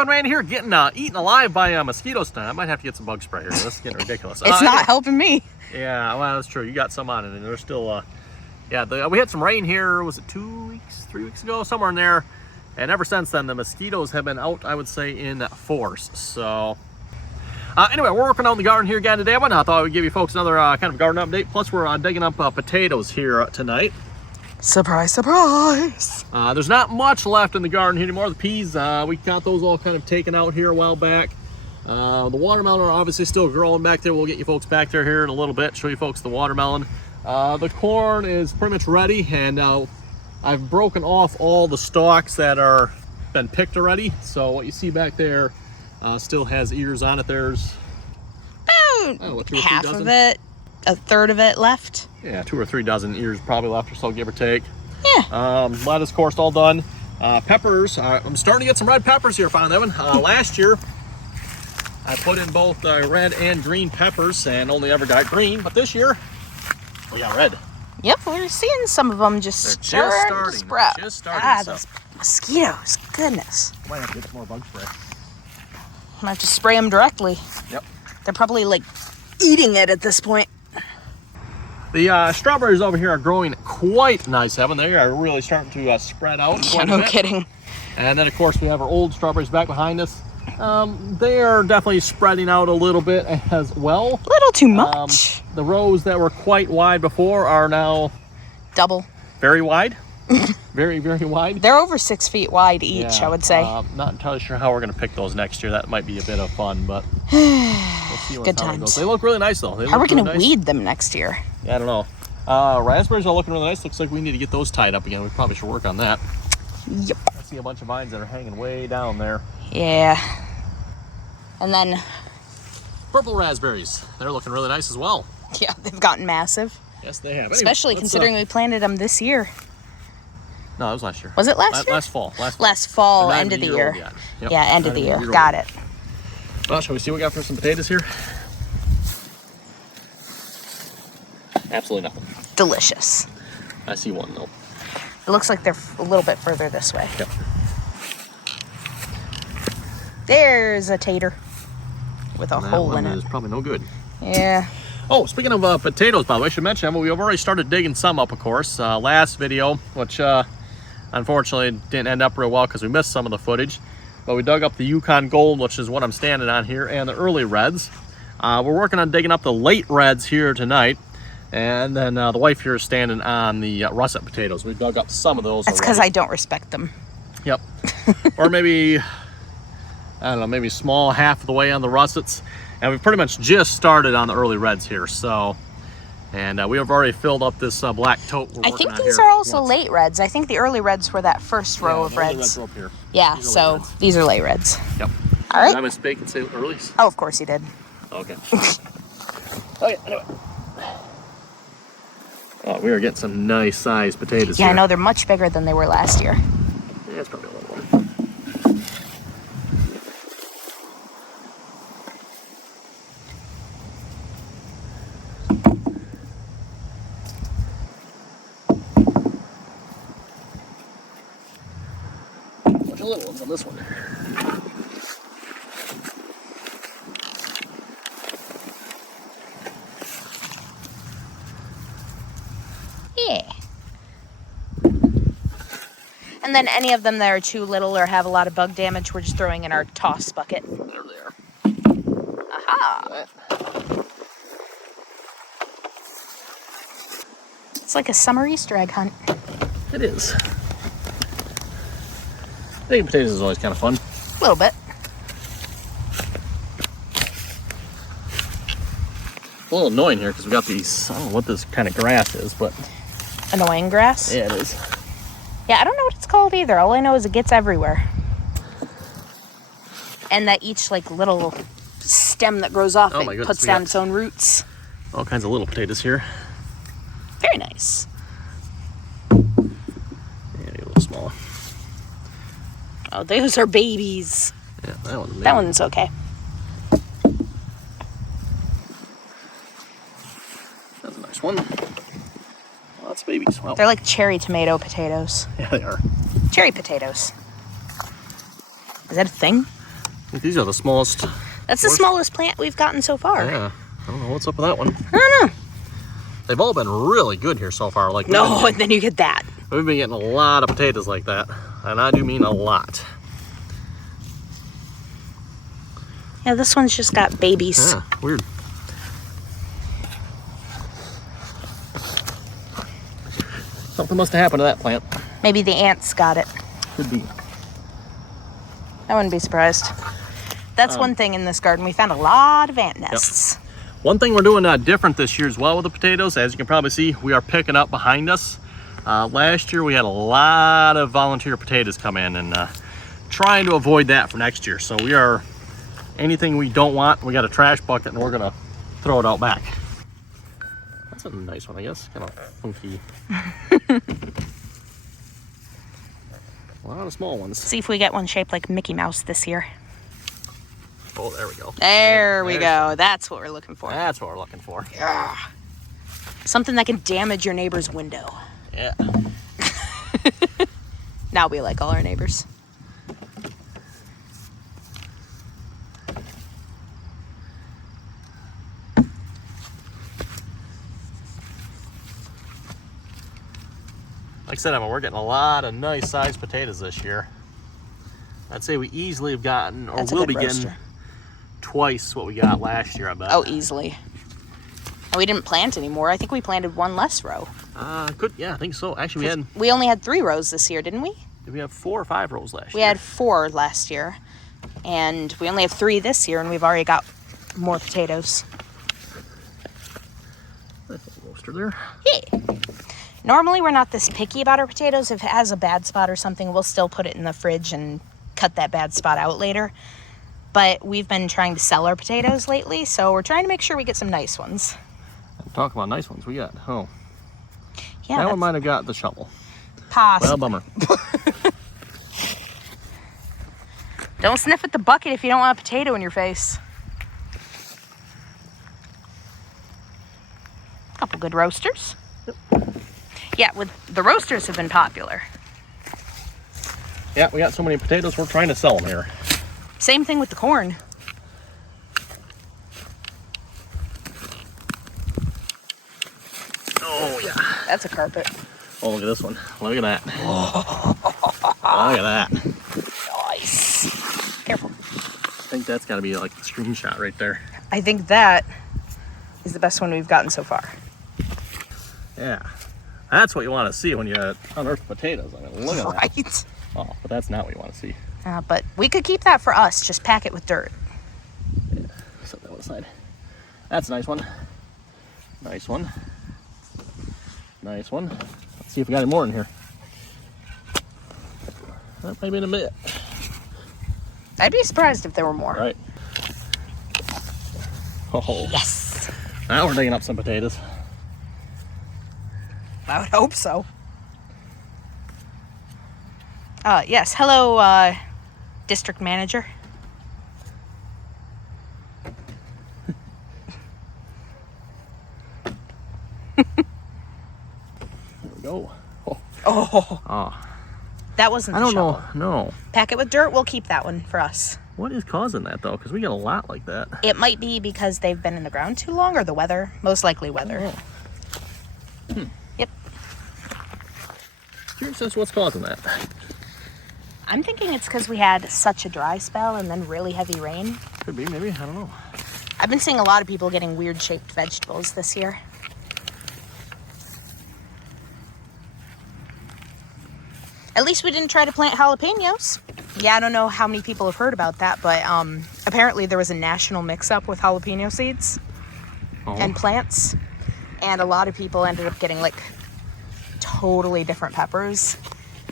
Evan right here getting eaten alive by mosquitoes tonight. I might have to get some bug spray here. This is getting ridiculous. It's not helping me. Yeah, well, that's true. You got some on it, and they're still, yeah, we had some rain here, was it 3 weeks ago? Somewhere in there. And ever since then, the mosquitoes have been out, I would say, in force. So, anyway, we're working on the garden here again today. I thought I would give you folks another kind of garden update. Plus, we're digging up potatoes here tonight. Surprise, surprise. There's not much left in the garden here anymore. The peas, we got those all kind of taken out here a while back. The watermelon are obviously still growing back there. We'll get you folks back there here in a little bit, show you folks the watermelon. The corn is pretty much ready, and I've broken off all the stalks that are been picked already. So what you see back there still has ears on it. There's half of it, a third of it left. Yeah, 2 or 3 dozen ears probably left or so, give or take. Yeah. Lettuce, of course, all done. Peppers, I'm starting to get some red peppers here, finally, Evan. Last year, I put in both red and green peppers and only ever got green, but this year, we got red. Yep, we're seeing some of them just starting to sprout. Just starting. Those mosquitoes, goodness. Might have to get some more bug spray. I'm gonna have to spray them directly. Yep. They're probably like eating it at this point. The strawberries over here are growing quite nice, Evan. They are really starting to spread out quite a bit. No kidding. And then, of course, we have our old strawberries back behind us. They are definitely spreading out a little bit as well. A little too much. The rows that were quite wide before are now double. Very wide. Very, very wide. They're over 6 feet wide each, yeah, I would say. Not entirely sure how we're going to pick those next year. That might be a bit of fun, but we'll see Good times. They look really nice, though. How are we going to weed them next year? Yeah, I don't know. Raspberries are looking really nice. Looks like we need to get those tied up again. We probably should work on that. Yep. I see a bunch of vines that are hanging way down there. Yeah. And then purple raspberries. They're looking really nice as well. Yeah, they've gotten massive. Yes, they have. Especially considering we planted them this year. No, that was last year. Was it last year? Last fall. Last fall, end of the year. Yep. Yeah, end of the year. Got it. Well, shall we see what we got for some potatoes here? Absolutely nothing. Delicious. I see one, though. It looks like they're a little bit further this way. Yep. There's a tater with a hole in it. That one is probably no good. Yeah. Oh, speaking of potatoes, by the way, I should mention, we've already started digging some up, of course. Last video, which unfortunately didn't end up real well because we missed some of the footage. But we dug up the Yukon Gold, which is what I'm standing on here, and the early reds. We're working on digging up the late reds here tonight. And then the wife here is standing on the russet potatoes. We dug up some of those. That's because I don't respect them. Yep. Or maybe, I don't know, maybe small half of the way on the russets. And we've pretty much just started on the early reds here. So, and we have already filled up this black tote we're I think these are also late reds. I think the early reds were that first row of reds. Reds are up here. Yeah, so these are late reds. Yep. All right. Did I mistake and say earlies? Oh, of course you did. Okay. Okay, anyway. Oh, we are getting some nice sized potatoes Yeah, here. I know. They're much bigger than they were last year. Yeah, it's probably a little one. Bunch of little ones on this one. Yeah. And then any of them that are too little or have a lot of bug damage, we're just throwing in our toss bucket. There they are. Aha! It's like a summer Easter egg hunt. It is. Digging potatoes is always kind of fun. A little bit. A little annoying here because we got these, I don't know what this kind of grass is, but... Annoying grass? Yeah, it is. Yeah, I don't know what it's called either. All I know is it gets everywhere. And that each like little stem that grows off it puts down its own roots. All kinds of little potatoes here. Very nice. Yeah, a little small. Oh, those are babies. Yeah, that one's amazing. That one's okay. That's a nice one. Lots of babies. Well, They're like cherry tomato potatoes. yeah, they are. Cherry potatoes. Is that a thing? think these are the smallest. That's the smallest plant we've gotten so far. Yeah, I don't know what's up with that one. I don't know. They've all been really good here so far. Like No, and then you get that. we've been getting a lot of potatoes like that, and I do mean a lot. Yeah, this one's just got babies. Yeah, weird. Something must have happened to that plant. Maybe the ants got it. Could be. I wouldn't be surprised. That's one thing in this garden. We found a lot of ant nests. One thing we're doing different this year as well with the potatoes, as you can probably see, we are picking up behind us. Last year we had a lot of volunteer potatoes come in, and trying to avoid that for next year. So we are, anything we don't want, we got a trash bucket and we're gonna throw it out back. That's a nice one, I guess. Kind of funky. A lot of small ones. See if we get one shaped like Mickey Mouse this year. Oh, there we go. There we go. That's what we're looking for. That's what we're looking for. Yeah. Something that can damage your neighbor's window. Yeah. Now we like all our neighbors. Like I said, we're getting a lot of nice sized potatoes this year. I'd say we easily have gotten, or That's a will good be getting, roaster. twice what we got last year, I bet. Oh, easily. And we didn't plant anymore. I think we planted one less row. Yeah, I think so. Actually, We only had 3 rows this year, didn't we? did we have 4 or 5 rows last We year? had 4 last year. And we only have 3 this year, and we've already got more potatoes. Nice little roaster there. Yeah. Normally, we're not this picky about our potatoes. If it has a bad spot or something, we'll still put it in the fridge and cut that bad spot out later. But we've been trying to sell our potatoes lately, so we're trying to make sure we get some nice ones. Talk about nice ones we got. Oh, Yeah, that one might have got the shovel. possible. Well, bummer. Don't sniff at the bucket if you don't want a potato in your face. Couple good roasters. Yep. Yeah, the roasters have been popular. Yeah, we got so many potatoes, we're trying to sell them here. Same thing with the corn. Oh, yeah. That's a carpet. Oh, look at this one. Look at that. Look at that. Nice. Careful. I think that's got to be like the screenshot right there. I think that is the best one we've gotten so far. Yeah. That's what you want to see when you unearth potatoes. I mean, look at that. Right? Oh, but that's not what you want to see. But we could keep that for us. Just pack it with dirt. Yeah, set that one aside. That's a nice one. Nice one. Nice one. Let's see if we got any more in here. That might be in a bit. I'd be surprised if there were more. Right. Oh, Yes. now we're digging up some potatoes. I would hope so. Yes. Hello, district manager. There we go. Oh. Oh. That wasn't I the don't shovel. know. No. Pack it with dirt. We'll keep that one for us. What is causing that though? Because we get a lot like that. It might be because they've been in the ground too long, or the weather. Most likely weather. Oh. Yep. Curious as to what's causing that. I'm thinking it's because we had such a dry spell and then really heavy rain. Could be, maybe. I don't know. I've been seeing a lot of people getting weird shaped vegetables this year. At least we didn't try to plant jalapenos. Yeah, I don't know how many people have heard about that, but apparently there was a national mix-up with jalapeno seeds and plants, and a lot of people ended up getting like totally different peppers.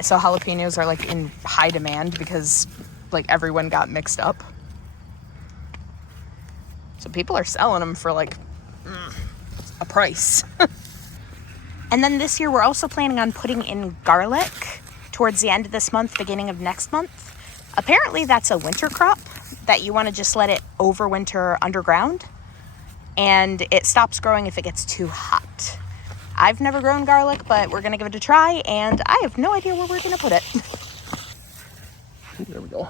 So jalapenos are like in high demand because like everyone got mixed up. So people are selling them for like a price. And then this year we're also planning on putting in garlic towards the end of this month, beginning of next month. Apparently that's a winter crop that you want to just let it overwinter underground, and it stops growing if it gets too hot. I've never grown garlic, but we're gonna give it a try, and I have no idea where we're gonna put it. There we go.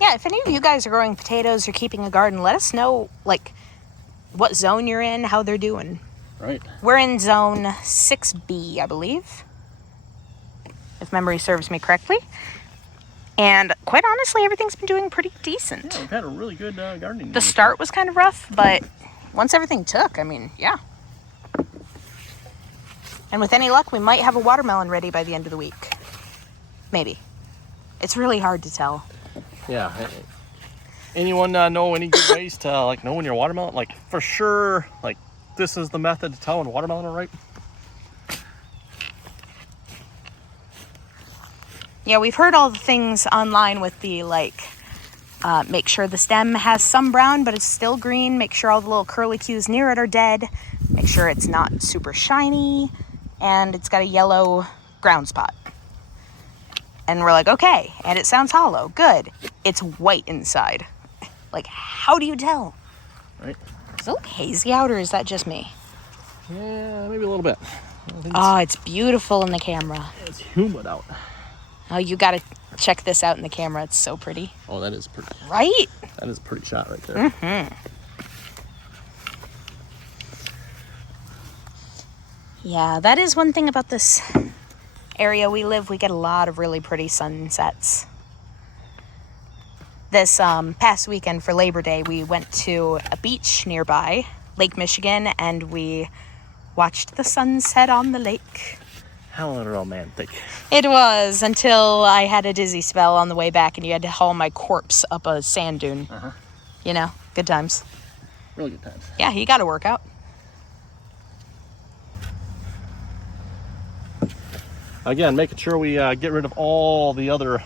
Yeah, if any of you guys are growing potatoes or keeping a garden, let us know, like, what zone you're in, how they're doing. Right. We're in zone 6B, I believe, if memory serves me correctly. And quite honestly, everything's been doing pretty decent. Yeah, we've had a really good gardening. The start was kind of rough, but once everything took, I mean, yeah. And with any luck, we might have a watermelon ready by the end of the week. Maybe. It's really hard to tell. Yeah. Anyone know any good ways to like know when your watermelon, like for sure, like this is the method to tell when watermelon are ripe? Yeah, we've heard all the things online with the like, make sure the stem has some brown but it's still green. Make sure all the little curlicues near it are dead. Make sure it's not super shiny and it's got a yellow ground spot. And we're like, okay, and it sounds hollow. Good. It's white inside. Like, how do you tell? Right. Does it look hazy out, or is that just me? Yeah, maybe a little bit. Oh, it's beautiful in the camera. It's humid out. Oh, you gotta check this out in the camera. It's so pretty. Oh, that is pretty. Right? That is a pretty shot right there. Mm-hmm. Yeah, that is one thing about this area we live. We get a lot of really pretty sunsets. This past weekend for Labor Day, we went to a beach nearby, Lake Michigan, and we watched the sunset on the lake. How romantic. It was, until I had a dizzy spell on the way back and you had to haul my corpse up a sand dune. Uh-huh. You know, good times. Really good times. Yeah, you gotta work out. Again, making sure we get rid of all the other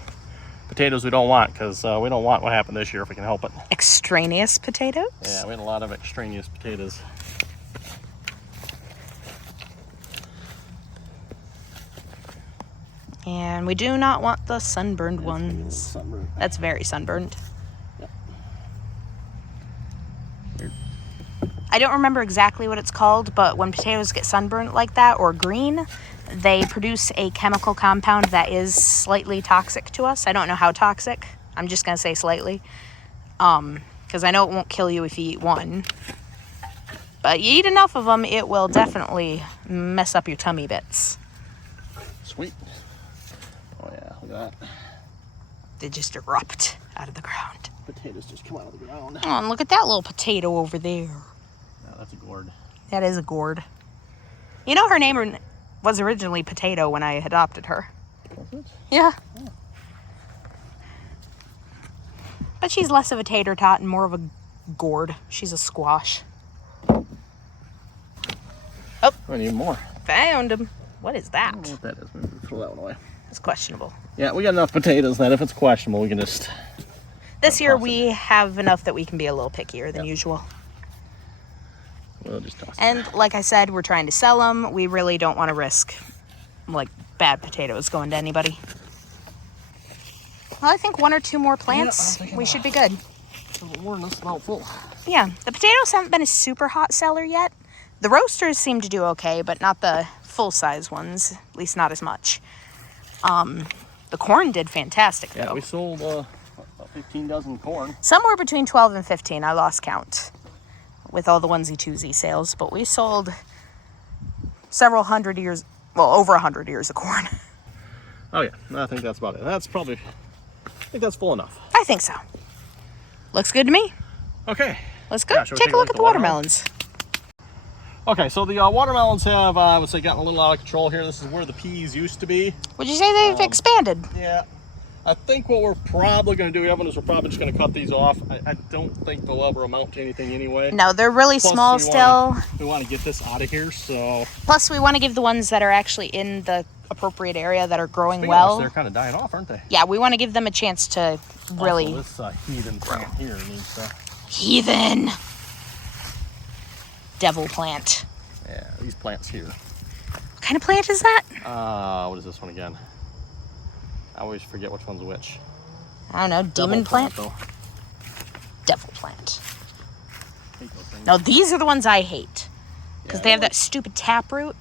potatoes we don't want, because we don't want what happened this year if we can help it. Extraneous potatoes? Yeah, we had a lot of extraneous potatoes. And we do not want the sunburned ones. Sunburned. That's very sunburned. Yep. Weird. I don't remember exactly what it's called, but when potatoes get sunburnt like that or green, they produce a chemical compound that is slightly toxic to us. I don't know how toxic. I'm just going to say slightly. Because I know it won't kill you if you eat one. But you eat enough of them, it will definitely mess up your tummy bits. Sweet. Oh yeah, look at that. They just erupt out of the ground. Potatoes just come out of the ground. Oh, and look at that little potato over there. Yeah, that's a gourd. That is a gourd. You know, her name was originally Potato when I adopted her. Was it? Yeah. Oh. But she's less of a tater tot and more of a gourd. She's a squash. Oh, I need more. found him. What is I that? don't know what that is. Maybe throw that one away. It's questionable. Yeah, we got enough potatoes that if it's questionable, we can just... This year we have enough that we can be a little pickier than usual. We'll just toss it. And like I said, we're trying to sell them. We really don't want to risk, like, bad potatoes going to anybody. Well, I think one or two more plants, we should be good. More than this about full. Yeah, the potatoes haven't been a super hot seller yet. The roasters seem to do okay, but not the full-size ones, at least not as much. The corn did fantastic, though. Yeah, we sold about 15 dozen corn. Somewhere between 12 and 15, I lost count with all the onesie-twosie sales, but we sold several hundred ears, well, over 100 ears of corn. Oh yeah, I think that's about it. That's probably, I think that's full enough. I think so. Looks good to me. Okay. Let's go Yeah, shall we take a look at the watermelon? watermelons. Okay, so the watermelons have, I would say, gotten a little out of control here. This is where the peas used to be. Would you say they've expanded? Yeah. I think what we're probably going to do, Evan, is we're probably just going to cut these off. I don't think they'll ever amount to anything anyway. No, they're really Plus, small still. We want to get this out of here, so... Plus, we want to give the ones that are actually in the appropriate area that are growing Speaking of well. which, they're kind of dying off, aren't they? Yeah, we want to give them a chance to really... Also, this heathen plant here needs to... Heathen! Devil plant. Yeah, these plants here. What kind of plant is that? What is this one again? I always forget which one's which. I don't know, demon Devil plant? though. Devil plant. Hate those things. No, these are the ones I hate. Because Yeah, they have that stupid taproot,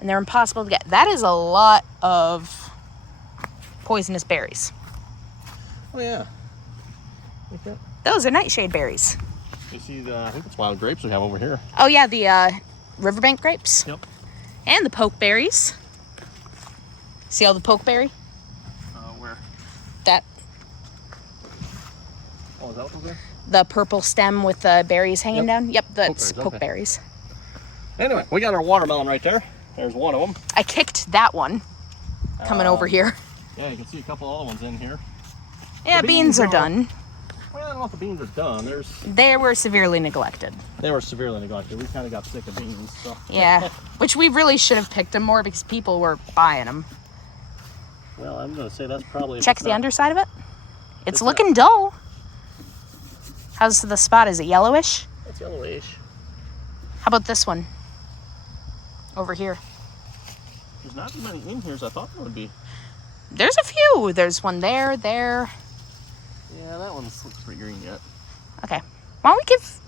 and they're impossible to get. That is a lot of poisonous berries. Oh yeah. Like that. Those are nightshade berries. You see the, I think it's wild grapes we have over here. Oh yeah, the riverbank grapes. Yep. And the pokeberries. See all the pokeberry? Where? That. Oh, is that what there? The purple stem with the berries hanging down? Yep, that's Pokeberries, pokeberries. Anyway, we got our watermelon right there. There's one of them. I kicked that one coming over here. Yeah, you can see a couple other ones in here. Yeah, The beans are are- done. Well, I don't know if the beans are done. They were severely neglected. They were severely neglected. We kind of got sick of beans, so. Yeah, which we really should have picked them more because people were buying them. Well, I'm gonna say that's probably. Check the underside of it. It's It's looking dull. How's the spot? Is it yellowish? It's yellowish. How about this one? Over here. There's not as many in here as I thought there would be. There's a few. There's one there, there. Yeah, that one looks pretty green yet. Okay. Why don't we give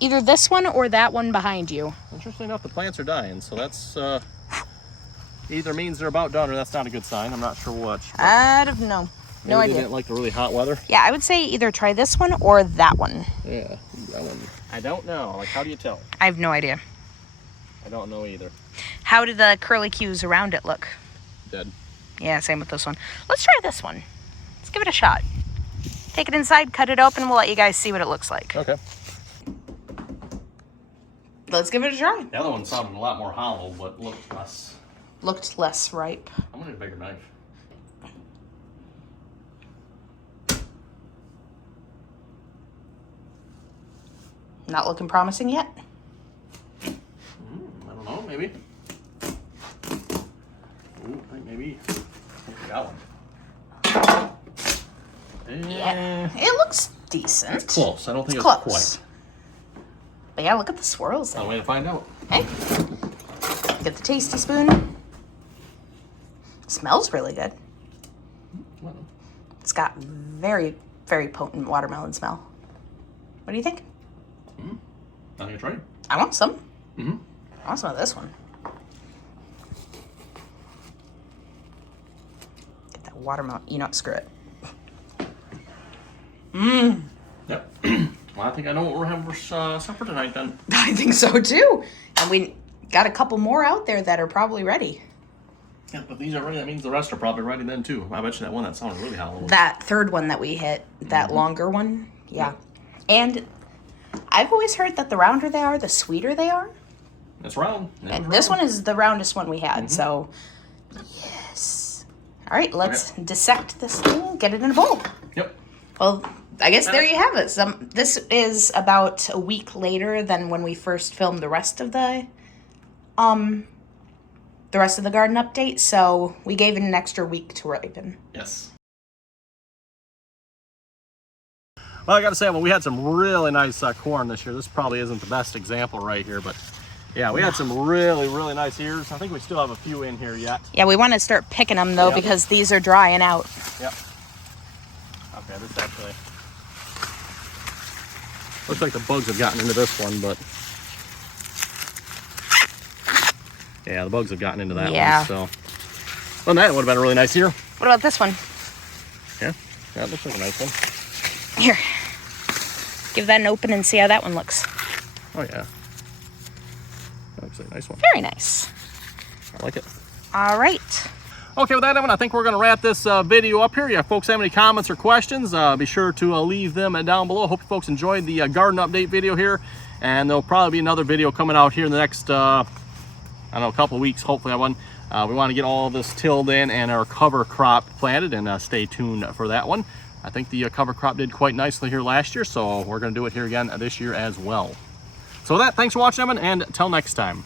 either this one or that one behind you? Interesting enough, the plants are dying, so that's either means they're about done or that's not a good sign. I'm not sure which. I don't know. No Maybe they idea. didn't like the really hot weather. Yeah, I would say either try this one or that one. Yeah, that one. I don't know. Like, how do you tell? I have no idea. I don't know either. How do the curly cues around it look? Dead. Yeah, same with this one. Let's try this one. Let's give it a shot. Take it inside, cut it open, we'll let you guys see what it looks like. Okay. Let's give it a try. The other one sounded a lot more hollow, but looked less. Looked less ripe. I'm gonna need a bigger knife. Not looking promising yet. I don't know, maybe. Ooh, I think maybe. I think we got one. Yeah. It looks decent. It's close. I don't think it's close. quite. But yeah, look at the swirls. No way to find out. Hey. Get the tasty spoon. Smells really good. Well, It's got very, very potent watermelon smell. What do you think? I think it's right. I want some. Mm-hmm. I want some of this one. Get that watermelon. You know what? Screw it. Yep. Well, I think I know what we're having for supper tonight then. I think so too. And we got a couple more out there that are probably ready. Yeah, but these are ready. That means the rest are probably ready then too. I bet you that one that sounded really hollow. That third one that we hit, that longer one, yeah. And I've always heard that the rounder they are, the sweeter they are. It's round. And this one is the roundest one we had, so yes. All right, let's dissect this thing, get it in a bowl. Yep. Well, I guess there you have it. This is about a week later than when we first filmed the rest of the garden update, so we gave it an extra week to ripen. Yes. Well, I gotta say, we had some really nice corn this year. This probably isn't the best example right here, but yeah, we had some really, really nice ears. I think we still have a few in here yet. Yeah, we want to start picking them though because these are drying out. Yep. Okay, this actually looks like the bugs have gotten into this one, but yeah, the bugs have gotten into that one. So, well, that would have been a really nice ear. What about this one? Yeah, that looks like a nice one. Here, give that an open and see how that one looks. Oh yeah, that looks like a nice one. Very nice. I like it. All right. Okay, with that, Evan, I think we're going to wrap this video up here. If folks have any comments or questions, be sure to leave them down below. Hope you folks enjoyed the garden update video here, and there'll probably be another video coming out here in the next, I don't know, a couple of weeks. Hopefully, we want to get all this tilled in and our cover crop planted, and stay tuned for that one. I think the cover crop did quite nicely here last year, so we're going to do it here again this year as well. So with that, thanks for watching, Evan, and until next time.